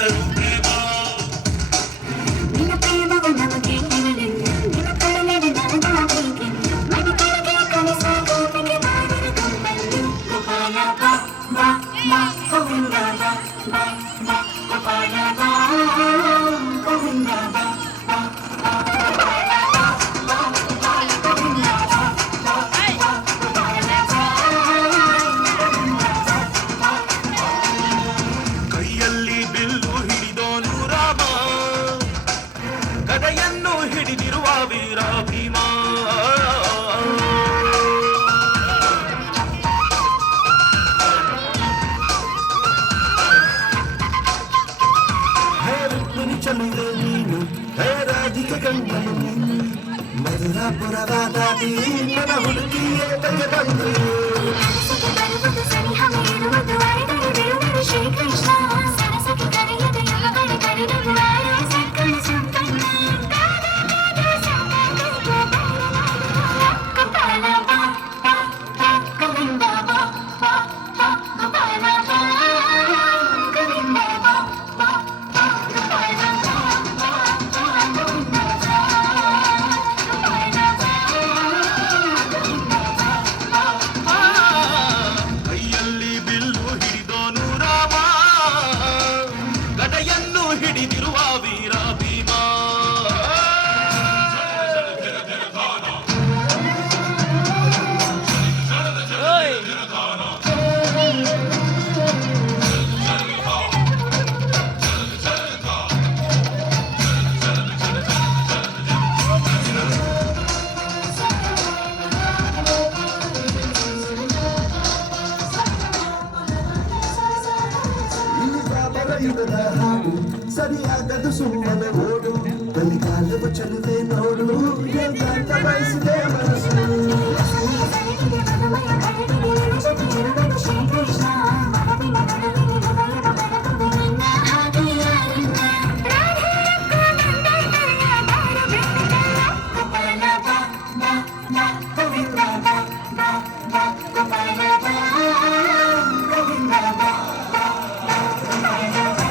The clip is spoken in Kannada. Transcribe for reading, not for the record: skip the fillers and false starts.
ಹೆಸರು ಪ್ರೇಮ. ನಿನ್ನ ಪ್ರೇಮವು ನಮಗೆ ಇರಲಿಲ್ಲ, ನಿನ್ನ ಕರುಣೆಗೆ ನನಗಾಗಲಿಲ್ಲ, ಮನೆ ಕೆಳಗೆ ಕನಸು ಗೋಪಿಗೆ ಮಾಡಿದ ಕಂಬಲ್ಲಿ. ಗೋಪಾಲ ಬಾ ಬಾ ಬಾ ಗೋವಿಂದ ಬಾ ಬಾ ಬಾ ಗೋಪಾಲ ಬಾ ಗೋವಿಂದ ಬಾ ಬಾ ಬಾ ಗೋಪಾಲ ಬಾ ಬಾ ಬಾ ಗೋವಿಂದ ಬಾ ಬಾ ಬಾ ಗೋಪಾಲ ಬಾ ಕೈಯಲ್ಲಿ ಬಿಲ್ಲು ಹಿಡಿದೋನು ರಾಮ, ಗದೆಯನ್ನು ಹಿಡಿದಿರುವ ವೀರ ಭೀಮ. ಹೇ ರುಕ್ಮಿಣಿ ಚಲುವೆ ನೀನು, ಹೇ ರಾಧಿಕೆ ಗಂಗನು ನೀನು, ಮಧುರಾಪುರದ ದಾಟಿ ನನ್ನ ಹುಡುಗಿಯೇ ಕೈಗೆ ಬಂದು. ಸರಸಕ್ಕೆ ಬರುವುದು ಸನಿಹ ಇರುವುದು ಅರೆದರೆ ಬಿಡುವರು ಶ್ರೀಕೃಷ್ಣ. ಸರಸಕ್ಕೆ ಕರೆಯದ ಯಮಗಳ ಕರೆದರು ಆರೋ ಸಕ್ಕಳ ಸಂಪನ್ನ. ಗೋಪಾಲ ಬಾ ಬಾ ಬಾ ಗೋವಿಂದ ಬಾ ಬಾ ಬಾ ಗೋಪಾಲ ಬಾ ಗೋವಿಂದ ಬಾ ಬಾ ಬಾ ಗೋಪಾಲ ಬಾ ಬಾ ಬಾ ಗೋವಿಂದ ಬಾ ಗೋಪಾಲ ಬಾ ಗೋವಿಂದ ಬಾ ಬಾ ಬಾ. ಕೈಯಲ್ಲಿ ಬಿಲ್ಲು ಹಿಡಿದೋನು ರಾಮ, ಗದೆಯನ್ನು ಹಿಡಿದಿರುವ ವೀರ ಭೀಮ. ಬರೆಯುವುದ ಹಾಡು ಸರಿಯಾಗದು ಸುಮ್ಮನೆ ಓಡು, ಕಲಿಕಾಲವು ಚಲುವೆ ನೋಡು, ಎಂತ ಬಯಸಿದೆ ಮನಸ್ಸು. ಶ್ರೀಕೃಷ್ಣ ಮನವಿನ ಮನವಿನ ಹೃದಯದ ಬೆಳಗುವೆ ನಿನ್ನ ಹಾಗೆ ಯಾರಿಲ್ಲ. ಗೋಪಾಲ ಬಾ ಬಾ ಬಾ ಗೋವಿಂದ ಬಾ ಬಾ ಬಾ ಗೋಪಾಲ ಬಾ ಗೋವಿಂದ ಬಾ ಬಾ ಬಾ ಗೋಪಾಲ ಬಾ